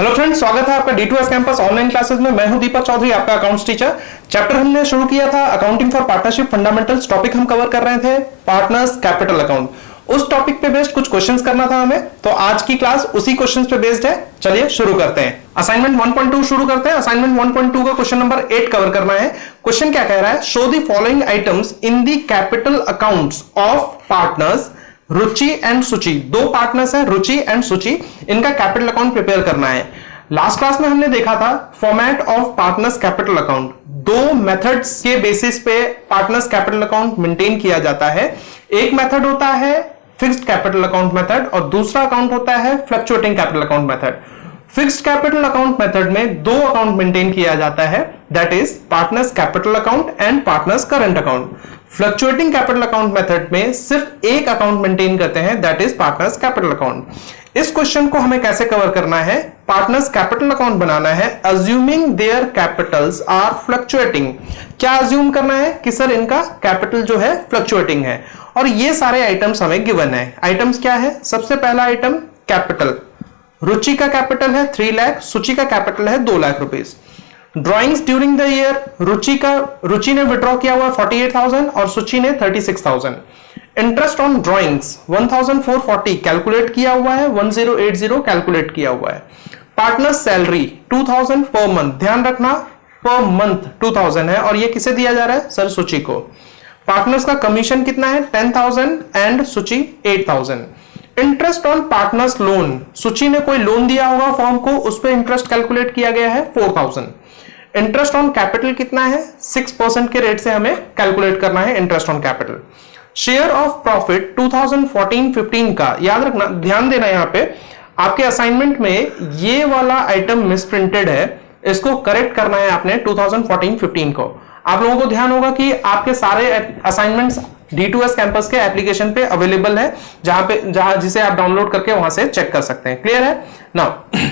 Hello friends, स्वागत है आपका D2S कैंपस ऑनलाइन क्लासेस में। मैं हूं दीपक चौधरी, आपका अकाउंट्स टीचर। चैप्टर हमने शुरू किया था accounting for partnership fundamentals. Topic हम कवर कर रहे थे पार्टनर्स कैपिटल अकाउंट। उस टॉपिक पे बेस्ड कुछ क्वेश्चंस करना था हमें, तो आज की क्लास उसी क्वेश्चंस पे बेस्ड है। चलिए शुरू करते हैं। असाइनमेंट 1.2 शुरू करते हैं। असाइनमेंट 1.2 का क्वेश्चन नंबर 8 कवर करना है। क्वेश्चन क्या कह रहा है? Show the following items in the capital accounts of partners Ruchi and सुचि। दो पार्टनर्स हैं, रुचि एंड सुचि, इनका कैपिटल अकाउंट प्रिपेयर करना है। लास्ट क्लास में हमने देखा था format of partners capital account. दो मेथड्स के बेसिस पे पार्टनर्स कैपिटल अकाउंट मेंटेन किया जाता है। एक मेथड होता है फिक्स्ड कैपिटल अकाउंट मेथड और दूसरा अकाउंट होता है fluctuating capital account method. Fixed capital account method में दो अकाउंट मेंटेन किया जाता है, that is partners capital account and partners current account. Fluctuating capital account method में सिर्फ एक अकाउंट मेंटेन करते हैं, that is partners capital account. इस क्वेश्चन को हमें कैसे कवर करना है? पार्टनर्स कैपिटल अकाउंट बनाना है assuming their capitals are fluctuating. क्या अज्यूम करना है? कि सर इनका कैपिटल जो है फ्लक्चुएटिंग है, और ये सारे आइटम्स हमें गिवन है। आइटम्स क्या है? सबसे पहला आइटम कैपिटल। रुचि का कैपिटल है 3 लाख, सुचि का कैपिटल है 2 lakh rupees. Drawings during the year, Ruchi ने विड्रॉ किया हुआ 48,000 और सुचि ने 36,000। इंटरेस्ट ऑन ड्रॉइंग्स 1440 कैलकुलेट किया हुआ है, 1080 कैलकुलेट किया हुआ है। पार्टनर सैलरी 2000 पर मंथ, ध्यान रखना पर मंथ 2000 है, और ये किसे दिया जा रहा है? सर सुचि को। पार्टनर्स का कमीशन कितना है? 10,000 एंड सुचि 8,000। इंटरेस्ट ऑन पार्टनर्स लोन, सुचि ने कोई लोन दिया होगा फॉर्म को, उस पर इंटरेस्ट कैलकुलेट किया गया है 4,000। इंटरेस्ट ऑन कैपिटल कितना है? 6% के रेट से हमें कैलकुलेट करना है interest on capital. Share of profit 2014-15 का, याद रखना, ध्यान देना, यहां पे आपके असाइनमेंट में ये वाला आइटम मिसप्रिंटेड है, इसको करेक्ट करना है आपने 2014-15 को। आप लोगों को ध्यान होगा कि आपके सारे असाइनमेंट्स D2S कैंपस के एप्लीकेशन पे अवेलेबल है, जिसे आप डाउनलोड करके वहां से चेक कर सकते हैं। क्लियर है? Now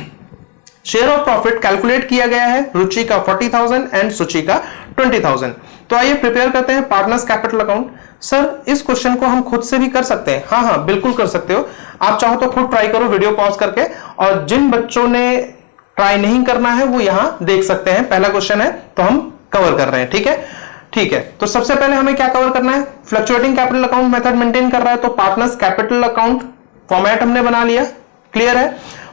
share of profit calculate किया गया है, रुचि का 40,000 एंड सुचि का 20,000। तो आइए प्रिपेयर करते हैं पार्टनर्स कैपिटल अकाउंट। सर इस क्वेश्चन को हम खुद से भी कर सकते हैं? हाँ, बिल्कुल कर सकते हो। आप चाहो तो खुद ट्राई करो वीडियो पॉज करके, और जिन बच्चों ने ट्राई नहीं करना है वो यहां देख सकते हैं। पहला क्वेश्चन है तो हम कवर कर रहे हैं, ठीक है? ठीक है, तो सबसे पहले हमें क्या कवर करना है? Fluctuating capital account method maintain कर रहा है, तो पार्टनर्स कैपिटल अकाउंट फॉर्मेट हमने बना लिया। क्लियर है?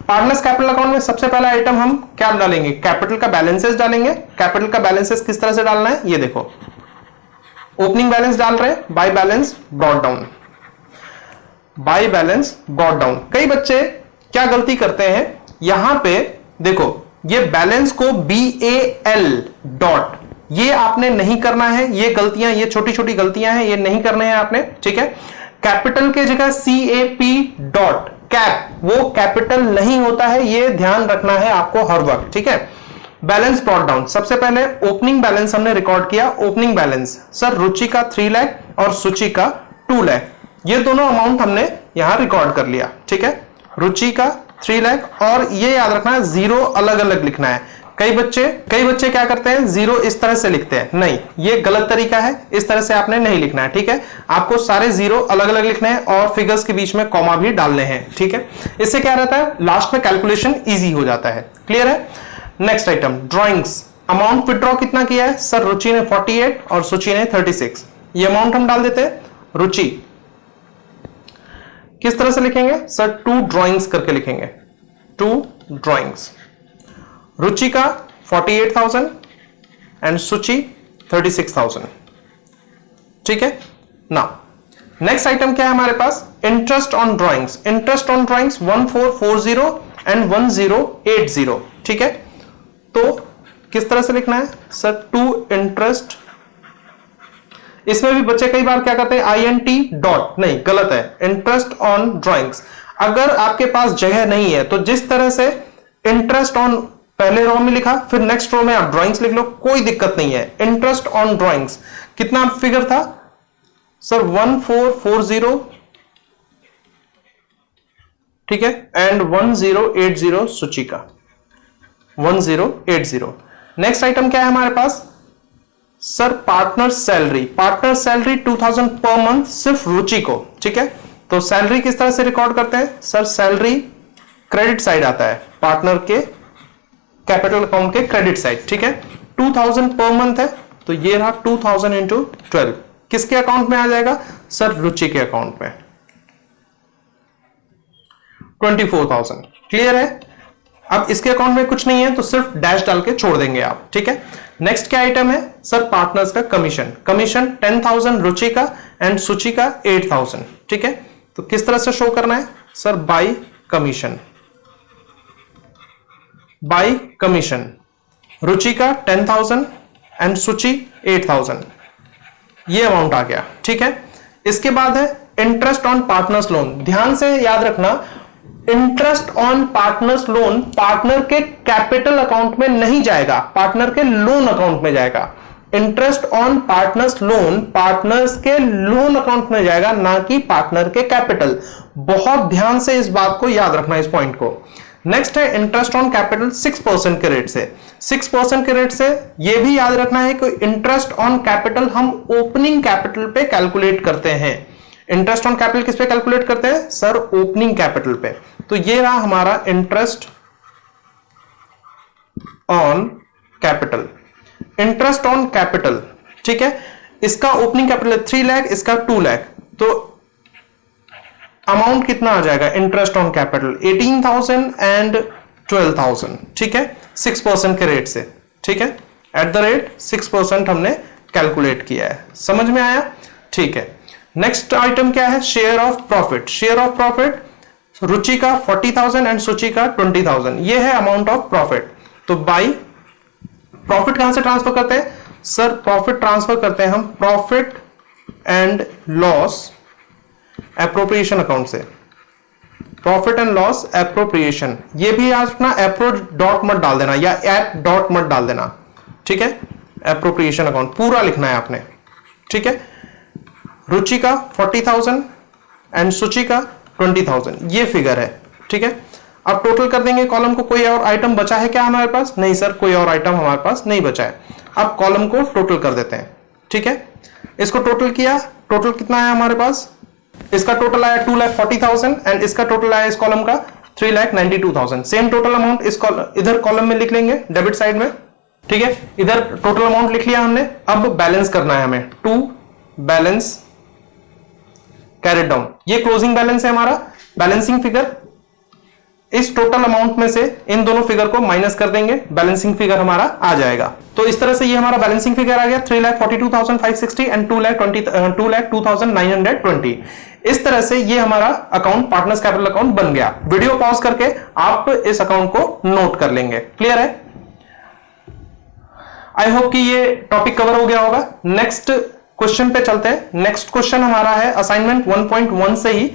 पार्टनर्स कैपिटल अकाउंट में सबसे पहला आइटम हम क्या डालेंगे? कैपिटल का बैलेंसेस डालेंगे। कैपिटल का बैलेंसेस किस तरह से डालना है ये देखो। ओपनिंग बैलेंस डाल रहे हैं, by balance brought down, by balance brought down. कई बच्चे क्या गलती करते हैं, यहां पे देखो ये बैलेंस को BAL डॉट, ये आपने नहीं करना है। ये गलतियां, ये छोटी छोटी गलतियां हैं, ये नहीं करने हैं आपने, ठीक है? कैपिटल के जगह CAP डॉट कैप, वो कैपिटल नहीं होता है, ये ध्यान रखना है आपको हर वक्त, ठीक है? बैलेंस ब्रॉट डाउन, सबसे पहले ओपनिंग बैलेंस हमने रिकॉर्ड किया। ओपनिंग बैलेंस सर रुचि का 3 लाख और सुचि का 2 लाख, ये दोनों अमाउंट हमने यहां रिकॉर्ड कर लिया, ठीक है? रुचि का 3 लाख, और ये याद रखना है जीरो अलग अलग लिखना है। कई बच्चे क्या करते हैं, जीरो इस तरह से लिखते हैं, नहीं, ये गलत तरीका है। इस तरह से आपने नहीं लिखना है, ठीक है? आपको सारे जीरो अलग अलग लिखने हैं और फिगर्स के बीच में कॉमा भी डालने हैं, ठीक है? इससे क्या रहता है, लास्ट में कैलकुलेशन इजी हो जाता है। क्लियर है? Next item drawings. Amount withdraw कितना किया है? सर रुचि ने 48 और सुचि ने 36। ये अमाउंट हम डाल देते हैं। रुचि किस तरह से लिखेंगे? सर 2 ड्रॉइंग्स करके लिखेंगे, 2 ड्रॉइंग्स। रुचि का 48,000 एंड सुचि 36,000, ठीक है? नाउ नेक्स्ट आइटम क्या है हमारे पास? Interest on drawings. Interest on drawings 1440 and 1080, ठीक है? तो किस तरह से लिखना है? Sir 2 interest. इसमें भी बच्चे कई बार क्या करते हैं, INT डॉट, नहीं, गलत है। इंटरेस्ट ऑन ड्रॉइंग्स, अगर आपके पास जगह नहीं है तो जिस तरह से इंटरेस्ट ऑन पहले रो में लिखा, फिर नेक्स्ट रो में आप ड्राइंग्स लिख लो, कोई दिक्कत नहीं है। इंटरेस्ट ऑन ड्राइंग्स कितना फिगर था? सर 1440, ठीक है? एंड 1080 सुचि का 1080। नेक्स्ट आइटम क्या है हमारे पास? Sir partner salary. Partner salary 2000 per month सिर्फ रुचि को, ठीक है? तो सैलरी किस तरह से रिकॉर्ड करते हैं? सर सैलरी क्रेडिट साइड आता है, पार्टनर के कैपिटल अकाउंट के क्रेडिट साइड, ठीक है। 2000 पर मंथ है, तो ये रहा 2000 इंटू 12, किसके अकाउंट में आ जाएगा सर, रुचि के अकाउंट में 24,000। क्लियर है। अब इसके अकाउंट में कुछ नहीं है तो सिर्फ डैश डाल के छोड़ देंगे आप, ठीक है। नेक्स्ट क्या आइटम है सर, पार्टनर्स का कमीशन। कमीशन 10,000 रुचि का एंड सुचि का 8,000, ठीक है। तो किस तरह से शो करना है sir, by commission. By commission Ruchi का 10,000 एंड सुचि 8,000, ये अमाउंट आ गया, ठीक है। इसके बाद है इंटरेस्ट ऑन पार्टनर्स लोन। ध्यान से याद रखना, interest on partners loan partner के कैपिटल अकाउंट में नहीं जाएगा, पार्टनर के लोन अकाउंट में जाएगा। Interest on partners loan partners के लोन अकाउंट में जाएगा, ना कि पार्टनर के कैपिटल। बहुत ध्यान से इस बात को याद रखना, इस पॉइंट को। नेक्स्ट है इंटरेस्ट ऑन कैपिटल 6% के रेट से। 6% के रेट से यह भी याद रखना है कि इंटरेस्ट ऑन कैपिटल हम ओपनिंग कैपिटल पे कैलकुलेट करते हैं। इंटरेस्ट ऑन कैपिटल किस पे कैलकुलेट करते हैं सर, ओपनिंग कैपिटल पे। तो ये रहा हमारा interest on capital. Interest on capital, ठीक है। इसका ओपनिंग कैपिटल 3 लाख, इसका 2 लाख, तो अमाउंट कितना आ जाएगा इंटरेस्ट ऑन कैपिटल, 18,000 एंड 12,000, ठीक है। 6% के रेट से, ठीक है। एट द रेट 6% हमने कैलकुलेट किया है, समझ में आया, ठीक है। नेक्स्ट आइटम क्या है, share of profit. Share of profit Ruchi का 40,000 एंड सुचि का 20,000, ये है अमाउंट ऑफ प्रॉफिट। तो बाई प्रॉफिट कहां से ट्रांसफर करते हैं सर, प्रॉफिट ट्रांसफर करते हैं हम profit and loss appropriation account से। प्रॉफिट एंड लॉस एप्रोप्रिएशन, ये भी याद रखना, एप्रो डॉट मत डाल देना या एप डॉट मत डाल देना, ठीक है। एप्रोप्रिएशन अकाउंट पूरा लिखना है आपने, ठीक है। रुचि का 40,000 एंड सुचि का 20,000, ये फिगर है, ठीक है। अब टोटल कर देंगे कॉलम को। कोई और आइटम बचा है क्या हमारे पास, नहीं सर, कोई और आइटम हमारे पास नहीं बचा है। अब कॉलम को टोटल कर देते हैं, ठीक है। इसको टोटल किया, टोटल कितना आया हमारे पास, इसका टोटल आया 2,40,000 एंड इसका टोटल आया इस कॉलम का 3,92,000। सेम टोटल अमाउंट इस इधर कॉलम में लिख लेंगे डेबिट साइड में, ठीक है। इधर टोटल अमाउंट लिख लिया हमने। अब बैलेंस करना है हमें, टू बैलेंस कैरिड डाउन, ये क्लोजिंग बैलेंस है हमारा, बैलेंसिंग फिगर। इस टोटल अमाउंट में से इन दोनों फिगर को माइनस कर देंगे, बैलेंसिंग फिगर हमारा आ जाएगा। तो इस तरह से ये हमारा बैलेंसिंग फिगर आ गया 3,42,560 एंड 2,02,920। इस तरह से ये हमारा अकाउंट पार्टनर्स कैपिटल अकाउंट बन गया। वीडियो पॉज करके आप इस अकाउंट को नोट कर लेंगे। क्लियर है, आई होप कि ये टॉपिक कवर हो गया होगा। नेक्स्ट क्वेश्चन पे चलते हैं। नेक्स्ट क्वेश्चन हमारा है असाइनमेंट 1.1 से ही।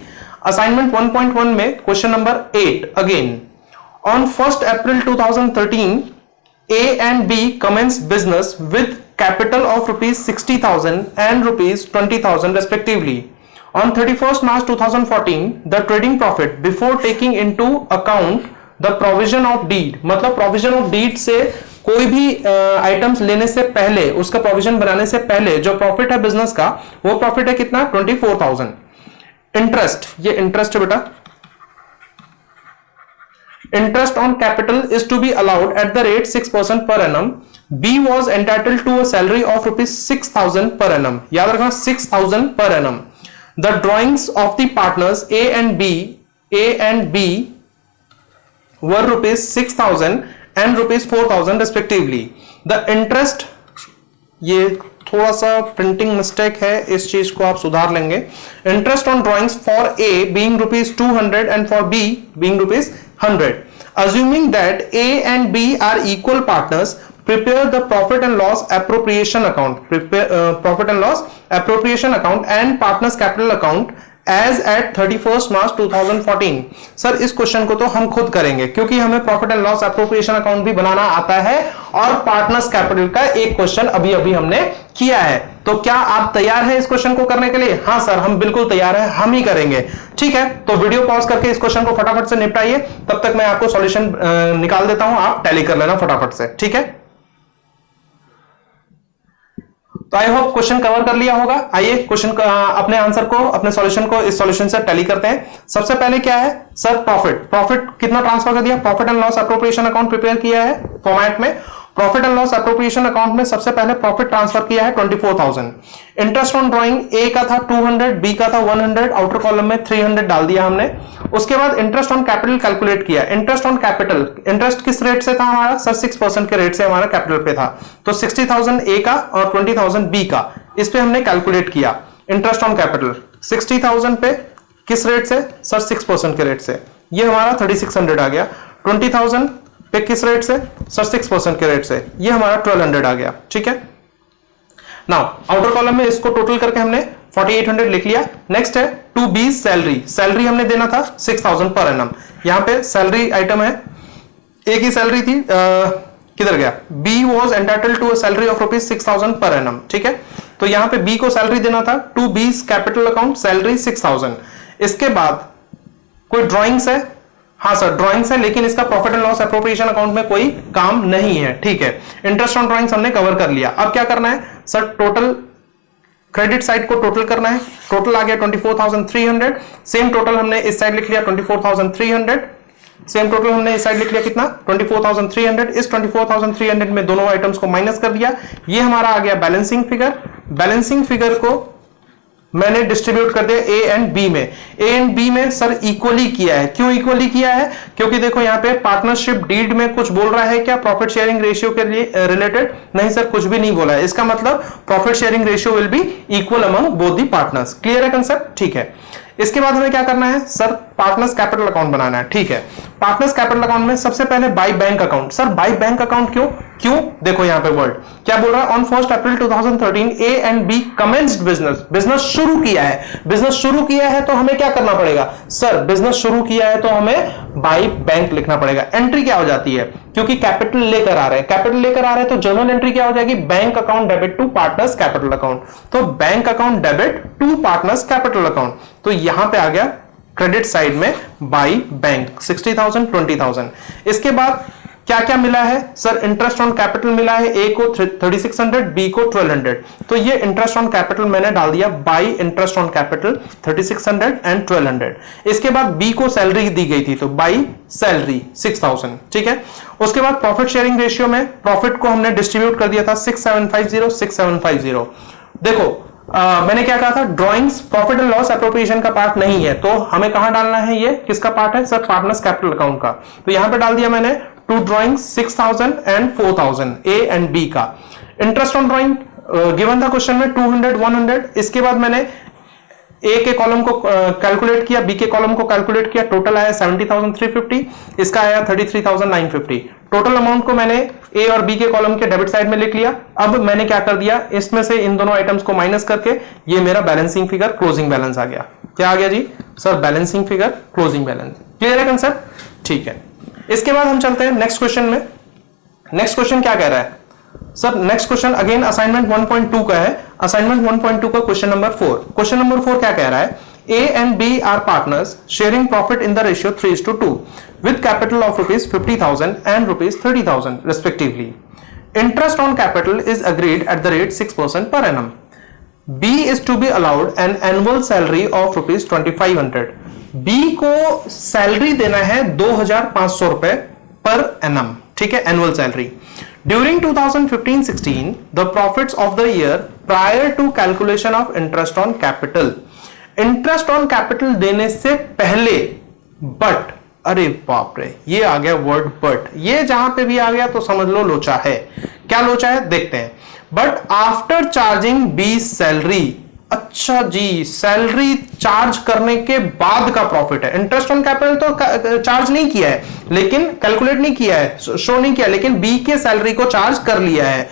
असाइनमेंट 1.1 में question number 8 again, on 1st April 2013 A and B commenced business with capital of ₹60,000 and ₹20,000 respectively. On 31st March 2014 the trading profit before taking into account the provision of deed, मतलब provision of deed से कोई भी items लेने से पहले, उसका provision बनाने से पहले जो प्रॉफिट है बिजनेस का, वो प्रॉफिट है कितना 24,000। इंटरेस्ट, ये इंटरेस्ट है बेटा। Interest on capital is to be allowed at the rate 6% per annum. B was entitled to a salary of ₹6,000 per annum, याद रखना 6,000 per annum. The drawings of the partners A and B were ₹6,000 and ₹4,000 respectively. The interest, ये थोड़ा सा printing mistake है, इस चीज को आप सुधार लेंगे। Interest on drawings for a being ₹200 and for B being ₹100. Assuming that A and B are equal partners, prepare the profit and loss appropriation account. Profit and loss appropriation account and partners capital account as at 31st March 2014. Sir इस question को तो हम खुद करेंगे क्योंकि हमें profit and loss appropriation account भी बनाना आता है और पार्टनर्स कैपिटल का एक क्वेश्चन अभी अभी हमने किया है। तो क्या आप तैयार हैं इस क्वेश्चन को करने के लिए? हाँ सर, हम बिल्कुल तैयार हैं, हम ही करेंगे। ठीक है, तो वीडियो पॉज करके इस क्वेश्चन को फटाफट से निपटाइए, तब तक मैं आपको सॉल्यूशन निकाल देता हूं, आप टैली कर लेना फटाफट से। ठीक है, तो आई होप क्वेश्चन कवर कर लिया होगा। आइए क्वेश्चन अपने आंसर को, अपने सॉल्यूशन को इस सॉल्यूशन से टैली करते हैं। सबसे पहले क्या है सर, प्रॉफिट कितना ट्रांसफर कर दिया, profit and loss appropriation account prepare किया है फॉर्मेट में। Profit and loss appropriation account में सबसे पहले प्रॉफिट ट्रांसफर किया है 24,000। इंटरेस्ट ऑन ड्राइंग ए का था 200, बी का था 100, आउटर कॉलम में 300 डाल दिया हमने। उसके बाद इंटरेस्ट ऑन कैपिटल कैलकुलेट किया। इंटरेस्ट ऑन कैपिटल, इंटरेस्ट किस रेट से था हमारा सर, 6% के रेट से हमारा कैपिटल पे था। तो 60,000 ए का और 20,000 बी का, इस पे हमने कैलकुलेट किया। इंटरेस्ट ऑन कैपिटल 60,000 पे किस रेट से सर, 6% के रेट से, ये हमारा 3600 आ गया। 20,000 पे किस रेट से सर, 6% के रेट से, ये हमारा 1200 आ गया। ठीक है, नाउ आउटर कॉलम में इसको टोटल करके हमने 4800 लिख लिया। नेक्स्ट है टू बी सैलरी, सैलरी हमने देना था 6000 पर एनम। यहां पे सैलरी आइटम है, ए की सैलरी थी किधर गया, B was entitled to a salary of ₹6000 per annum. ठीक है, तो यहां पे बी को सैलरी देना था, to B capital account salary 6000। इसके बाद कोई ड्रॉइंग्स है, हाँ सर ड्राइंग्स है, लेकिन इसका profit and loss appropriation account में कोई काम नहीं है। ठीक है, इंटरेस्ट ऑन ड्राइंग्स हमने कवर कर लिया। अब क्या करना है सर, टोटल क्रेडिट साइड को टोटल करना है। टोटल आ गया 24,300। सेम टोटल हमने इस साइड लिख लिया 24,300। सेम टोटल हमने इस साइड लिख लिया कितना 24,300। इस 24,300 में दोनों आइटम्स को माइनस कर दिया, ये हमारा आ गया बैलेंसिंग फिगर। बैलेंसिंग फिगर को मैंने डिस्ट्रीब्यूट कर दिया ए एंड बी में। ए एंड बी में सर इक्वली किया है। क्यों इक्वली किया है, क्योंकि देखो यहाँ पे पार्टनरशिप डीड में कुछ बोल रहा है क्या प्रॉफिट शेयरिंग रेशियो के लिए रिलेटेड, नहीं सर कुछ भी नहीं बोला है। इसका मतलब profit sharing ratio will be equal among both the partners. Clear है कंसेप्ट, ठीक है। इसके बाद हमें क्या करना है सर, पार्टनर्स कैपिटल अकाउंट बनाना है। ठीक है, पार्टनर्स कैपिटल अकाउंट में सबसे पहले by bank account. Sir by bank account क्यों देखो यहाँ पे वर्ड क्या बोल रहा है, on 1 April 2013 A and B commenced business, business शुरू किया है। बिजनेस शुरू किया है तो हमें क्या करना पड़ेगा सर, बिजनेस शुरू किया है तो हमें बाय बैंक लिखना पड़ेगा। एंट्री क्या हो जाती है, क्योंकि कैपिटल लेकर आ रहे हैं, कैपिटल लेकर आ रहे हैं तो जर्नल एंट्री क्या हो जाएगी, bank account debit to partners capital account. तो bank account debit to partners capital account, तो यहां पे आ गया क्रेडिट साइड में बाय बैंक 60,000 20,000। इसके बाद क्या क्या मिला है सर, इंटरेस्ट ऑन कैपिटल मिला है, ए को 3600, बी को 1200। तो ये इंटरेस्ट ऑन कैपिटल मैंने डाल दिया bye interest on capital 3600 and 1200। इसके बाद बी को सैलरी दी गई थी तो बाय सैलरी 6000। ठीक है, उसके बाद प्रॉफिट शेयरिंग रेशियो में प्रॉफिट को हमने डिस्ट्रीब्यूट कर दिया था 6750। देखो मैंने क्या कहा था, drawings profit and loss appropriation का पार्ट नहीं है, तो हमें कहां डालना है, ये किसका पार्ट है सर, पार्टनर्स कैपिटल अकाउंट का। तो यहां पे डाल दिया मैंने to drawings 6000 and 4000 A and B का। इंटरेस्ट ऑन ड्राइंग गिवन था क्वेश्चन में 200 100। इसके बाद मैंने ए के कॉलम को कैलकुलेट किया, बी के कॉलम को कैलकुलेट किया, टोटल आया 70,350, इसका आया 33,950। टोटल अमाउंट को मैंने ए और बी के कॉलम के डेबिट साइड में लिख लिया। अब मैंने क्या कर दिया, इसमें से इन दोनों आइटम्स को माइनस करके ये मेरा बैलेंसिंग फिगर क्लोजिंग बैलेंस आ गया। क्या आ गया जी sir, balancing figure closing balance. Clear है कंसेप्ट, ठीक है। इसके बाद हम चलते हैं नेक्स्ट क्वेश्चन में। नेक्स्ट क्वेश्चन क्या कह रहा है sir, next question again assignment 1.2 का है। असाइनमेंट 1.2 का क्वेश्चन नंबर 4। क्वेश्चन नंबर 4 क्या कह रहा है, A and B are partners sharing profit in the ratio 3:2 with capital of ₹50,000 and ₹30,000 respectively. Interest on capital is agreed at the rate 6% per annum. B is to be allowed an annual salary of ₹2,500. B को salary देना है 2,500 रुपए per annum. ठीक है, annual salary. During 2015-16, the profits of the year prior to calculation of interest on capital. Interest on capital देने से पहले, but, अरे बाप रे, ये आ गया वर्ड बट, ये जहां पे भी आ गया तो समझ लो लोचा है। क्या लोचा है देखते हैं। But after charging B salary, अच्छा जी, सैलरी चार्ज करने के बाद का प्रॉफिट है। इंटरेस्ट ऑन कैपिटल तो चार्ज नहीं किया है, लेकिन कैलकुलेट नहीं किया है, शो नहीं किया, लेकिन बी के सैलरी को चार्ज कर लिया है।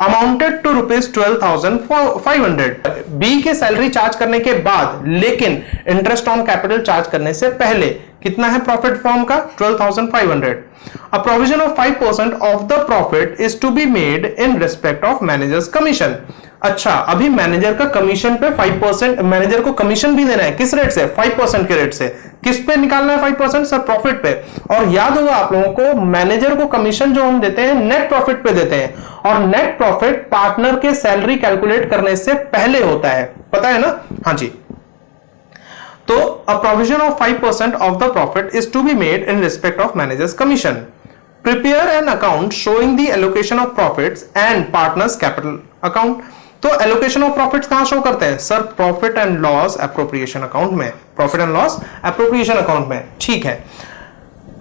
Amounted to ₹12,500। बी के सैलरी चार्ज करने के बाद, लेकिन इंटरेस्ट ऑन कैपिटल चार्ज करने से पहले कितना है प्रॉफिट फॉर्म का 12,500। A provision of 5% of the profit is to be made in respect of manager's commission. अच्छा, अभी मैनेजर का कमीशन पे 5%, मैनेजर को कमीशन भी देना है, किस रेट से? 5% के रेट से। किस पे निकालना है 5%? सर प्रॉफिट पे। और याद होगा आप लोगों को, मैनेजर को कमीशन जो हम देते हैं नेट प्रॉफिट पे देते हैं, और नेट प्रॉफिट पार्टनर के सैलरी कैलकुलेट करने से पहले होता है, पता है ना? हाँ जी। तो a provision of 5% of the profit is to be made in respect of managers commission. Prepare an account showing the allocation of profits and partners capital account। तो allocation of profits कहां शो करते हैं? Sir profit and loss appropriation account में, profit and loss appropriation account में। ठीक है,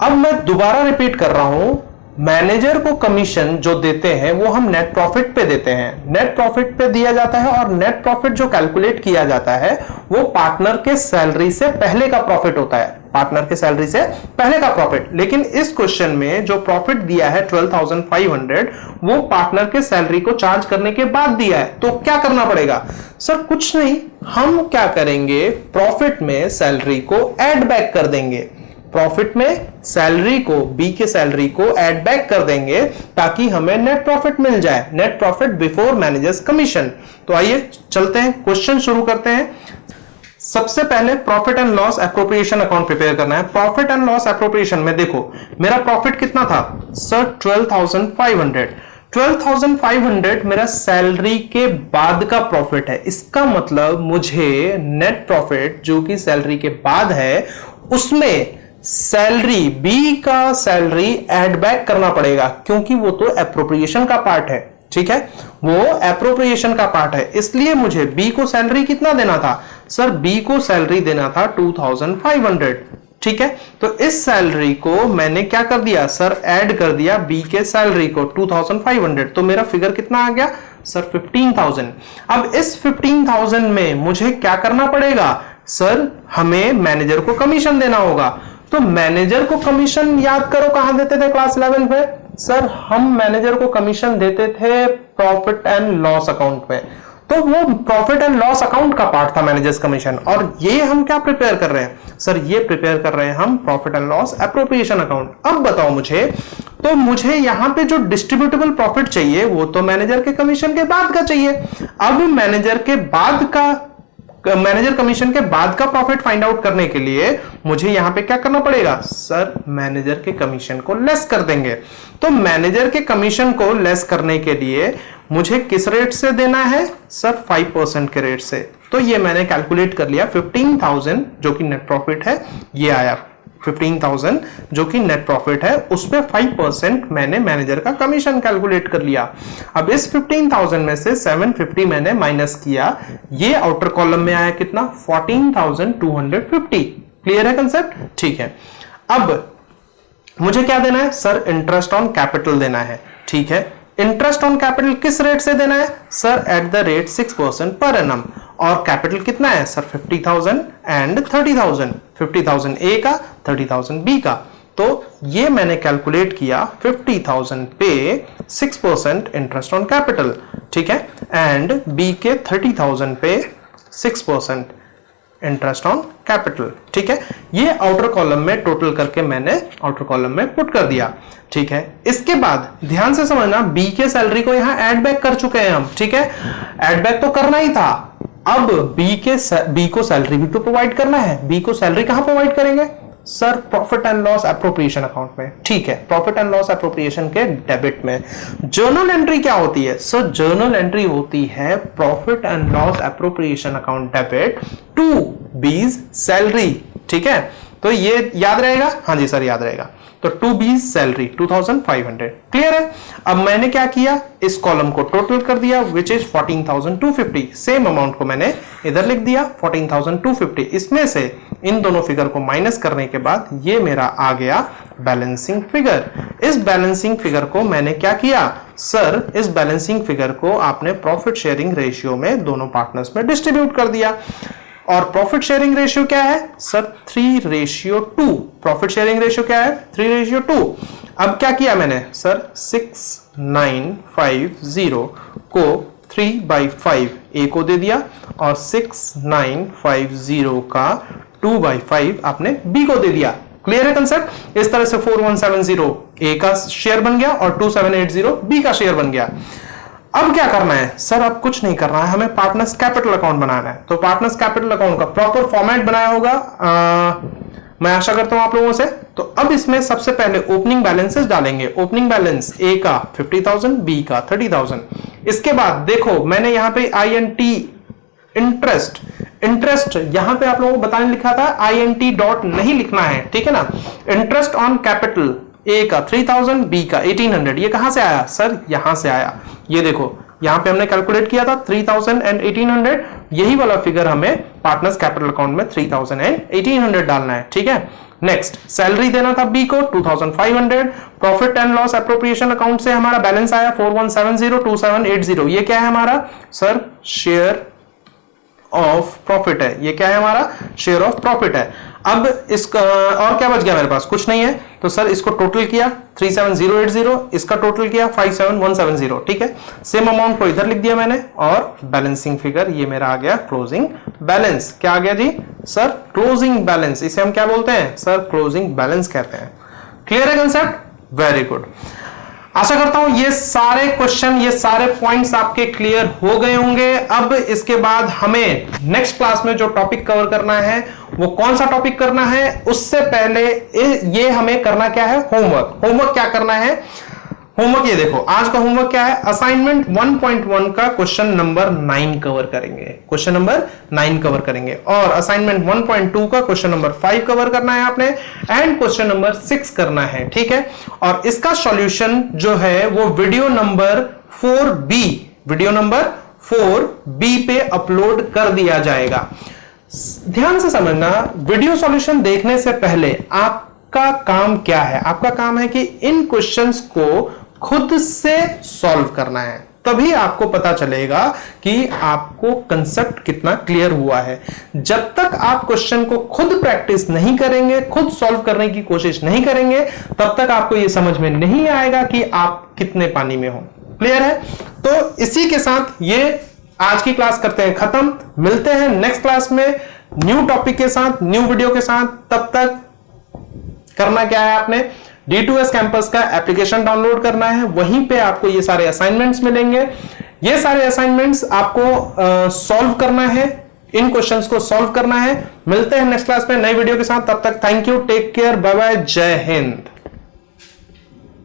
अब मैं दोबारा रिपीट कर रहा हूं, मैनेजर को कमीशन जो देते हैं वो हम नेट प्रॉफिट पे देते हैं, नेट प्रॉफिट पे दिया जाता है, और नेट प्रॉफिट जो कैलकुलेट किया जाता है वो पार्टनर के सैलरी से पहले का प्रॉफिट होता है, पार्टनर के सैलरी से पहले का प्रॉफिट। लेकिन इस क्वेश्चन में जो प्रॉफिट दिया है 12,500, वो पार्टनर के सैलरी को चार्ज करने के बाद दिया है। तो क्या करना पड़ेगा? सर कुछ नहीं, हम क्या करेंगे, प्रॉफिट में सैलरी को ऐड बैक कर देंगे, प्रॉफिट में सैलरी को, बी के सैलरी को ऐड बैक कर देंगे ताकि हमें नेट प्रॉफिट मिल जाए, net profit before managers commission. तो आइए चलते हैं, क्वेश्चन शुरू करते हैं। सबसे पहले profit and loss appropriation account prepare करना है। प्रॉफिट एंड लॉस एप्रोप्रिएशन में देखो, मेरा प्रॉफिट कितना था सर? 12,500। 12,500 मेरा सैलरी के बाद का प्रॉफिट है। इसका मतलब मुझे नेट प्रॉफिट जो कि सैलरी के बाद है उसमें सैलरी, बी का सैलरी ऐड बैक करना पड़ेगा, क्योंकि वो तो एप्रोप्रिएशन का पार्ट है। ठीक है, वो एप्रोप्रिएशन का पार्ट है, इसलिए मुझे बी को सैलरी कितना देना था? सर बी को सैलरी देना था 2,500। ठीक है, तो इस सैलरी को मैंने क्या कर दिया सर? ऐड कर दिया बी के सैलरी को 2,500। तो मेरा फिगर कितना आ गया सर? 15,000। अब इस 15,000 में मुझे क्या करना पड़ेगा सर? हमें मैनेजर को कमीशन देना होगा। तो मैनेजर को कमीशन याद करो कहां देते थे क्लास 11 में? सर हम मैनेजर को कमीशन देते थे प्रॉफिट एंड लॉस अकाउंट में। तो वो प्रॉफिट एंड लॉस अकाउंट का पार्ट था मैनेजर्स कमीशन, और ये हम क्या प्रिपेयर कर रहे हैं सर? ये प्रिपेयर कर रहे हैं हम profit and loss appropriation account. अब बताओ मुझे, तो मुझे यहां पे जो डिस्ट्रीब्यूटेबल प्रॉफिट चाहिए वो तो मैनेजर के कमीशन के बाद का चाहिए। अब मैनेजर कमीशन के बाद का प्रॉफिट फाइंड आउट करने के लिए मुझे यहां पे क्या करना पड़ेगा सर? मैनेजर के कमीशन को लेस कर देंगे। तो मैनेजर के कमीशन को लेस करने के लिए मुझे किस रेट से देना है सर? 5% के रेट से। तो ये मैंने कैलकुलेट कर लिया, 15,000 जो कि नेट प्रॉफिट है, ये आया 15,000 जो कि नेट प्रॉफिट है, उसमें 5% मैंने मैनेजर का कमीशन कैलकुलेट कर लिया। अब इस 15,000 में से 750 मैंने माइनस किया, ये आउटर कॉलम में आया कितना? 14,250। क्लियर है कंसेप्ट? ठीक है, अब मुझे क्या देना है सर? इंटरेस्ट ऑन कैपिटल देना है। ठीक है, इंटरेस्ट ऑन कैपिटल किस रेट से देना है sir? Eight the rate 6% per annum. और कैपिटल कितना है सर? 50,000 एंड 30,000, 50,000 ए का, 30,000 बी का। तो ये मैंने कैलकुलेट किया, 50,000 पे 6% इंटरेस्ट ऑन कैपिटल, ठीक है, एंड बी के 30,000 पे 6% इंटरेस्ट ऑन कैपिटल। ठीक है, ये आउटर कॉलम में टोटल करके मैंने आउटर कॉलम में पुट कर दिया। ठीक है, इसके बाद ध्यान से समझना, बी के सैलरी को यहां ऐड बैक कर चुके हैं हम। ठीक है, ऐड बैक तो करना ही था, अब बी को सैलरी भी तो प्रोवाइड करना है। बी को सैलरी कहां प्रोवाइड करेंगे sir? Profit and loss appropriation account में। ठीक है, प्रॉफिट एंड लॉस एप्रोप्रिएशन के डेबिट में। जर्नल एंट्री क्या होती है सर? जर्नल एंट्री होती है profit and loss appropriation account debit to B's salary. ठीक है, तो ये याद रहेगा? हाँ जी सर याद रहेगा। तो टू बीज सैलरी 2,500। क्लियर है? अब मैंने क्या किया, इस कॉलम को टोटल कर दिया विच इज 14,250। सेम अमाउंट को मैंने इधर लिख दिया 14,250। इसमें से इन दोनों फिगर को माइनस करने के बाद ये मेरा आ गया बैलेंसिंग फिगर। इस बैलेंसिंग फिगर को मैंने क्या किया सर? इस बैलेंसिंग फिगर को आपने प्रॉफिट शेयरिंग रेशियो में दोनों पार्टनर्स में डिस्ट्रीब्यूट कर दिया। और प्रॉफिट शेयरिंग रेशियो क्या है सर? 3:2। प्रॉफिट शेयरिंग रेशियो क्या है? 3:2। अब क्या किया मैंने सर? 6,950 को 3/5 ए को दे दिया, और 6,950 का 2/5 आपने बी को दे दिया। क्लियर है कंसेप्ट? इस तरह से 4,170 ए का शेयर बन गया और 2,780 बी का शेयर बन गया। अब क्या करना है सर? अब कुछ नहीं करना है, हमें पार्टनर्स कैपिटल अकाउंट बनाना है। तो पार्टनर्स कैपिटल अकाउंट का प्रॉपर फॉर्मेट बनाया होगा, मैं आशा करता हूं आप लोगों से। तो अब इसमें सबसे पहले ओपनिंग बैलेंसेस डालेंगे। ओपनिंग बैलेंस ए का 50,000, बी का 30,000। इसके बाद देखो मैंने यहां पे INT इंटरेस्ट यहां पे आप लोगों को बताने लिखा था, INT डॉट नहीं लिखना है, ठीक है ना। इंटरेस्ट ऑन कैपिटल ए का 3000, बी का 1800। ये कहां से आया सर? यहां से आया। ये देखो यहां पे हमने कैलकुलेट किया था 3000 एंड 1800, यही वाला फिगर हमें पार्टनर्स कैपिटल अकाउंट में 3000 एंड 1800 डालना है, ठीक है। नेक्स्ट सैलरी देना था बी को 2500। Profit and loss appropriation account से हमारा बैलेंस आया 41702780। ये क्या है हमारा सर? शेयर ऑफ प्रॉफिट है। ये क्या है हमारा? शेयर ऑफ प्रॉफिट है। अब इसका और क्या बच गया मेरे पास? कुछ नहीं है। तो सर इसको टोटल किया 37080, इसका टोटल किया 57170, ठीक है। सेम अमाउंट को इधर लिख दिया मैंने और बैलेंसिंग फिगर ये मेरा आ गया क्लोजिंग बैलेंस। क्या आ गया जी सर? Closing balance. इसे हम क्या बोलते हैं सर? क्लोजिंग बैलेंस कहते हैं। क्लियर है कंसेप्ट? Very good. आशा करता हूं ये सारे क्वेश्चन, ये सारे पॉइंट्स आपके क्लियर हो गए होंगे। अब इसके बाद हमें नेक्स्ट क्लास में जो टॉपिक कवर करना है वो कौन सा टॉपिक करना है, उससे पहले ये हमें करना क्या है? होमवर्क। होमवर्क क्या करना है? होमवर्क ये देखो, आज का होमवर्क क्या है? असाइनमेंट 1.1 का क्वेश्चन नंबर 9 कवर करेंगे। क्वेश्चन नंबर 9 कवर करेंगे और असाइनमेंट 1.2 का क्वेश्चन नंबर 5 कवर करना है आपने एंड क्वेश्चन नंबर 6 करना है, ठीक है। और इसका सॉल्यूशन जो है वो वीडियो नंबर 4B पे अपलोड कर दिया जाएगा। ध्यान से समझना, वीडियो सॉल्यूशन देखने से पहले आपका काम क्या है? आपका काम है कि इन क्वेश्चंस को खुद से सॉल्व करना है, तभी आपको पता चलेगा कि आपको कंसेप्ट कितना क्लियर हुआ है। जब तक आप क्वेश्चन को खुद प्रैक्टिस नहीं करेंगे, खुद सॉल्व करने की कोशिश नहीं करेंगे, तब तक आपको यह समझ में नहीं आएगा कि आप कितने पानी में हो। क्लियर है? तो इसी के साथ ये आज की क्लास करते हैं खत्म। मिलते हैं नेक्स्ट क्लास में न्यू टॉपिक के साथ, न्यू वीडियो के साथ। तब तक करना क्या है? आपने D2S कैंपस का एप्लीकेशन डाउनलोड करना है, वहीं पे आपको ये सारे असाइनमेंट्स मिलेंगे। ये सारे असाइनमेंट्स आपको सॉल्व करना है, इन क्वेश्चंस को सॉल्व करना है। मिलते हैं नेक्स्ट क्लास में नई वीडियो के साथ। तब तक thank you, take care, bye bye, जय हिंद।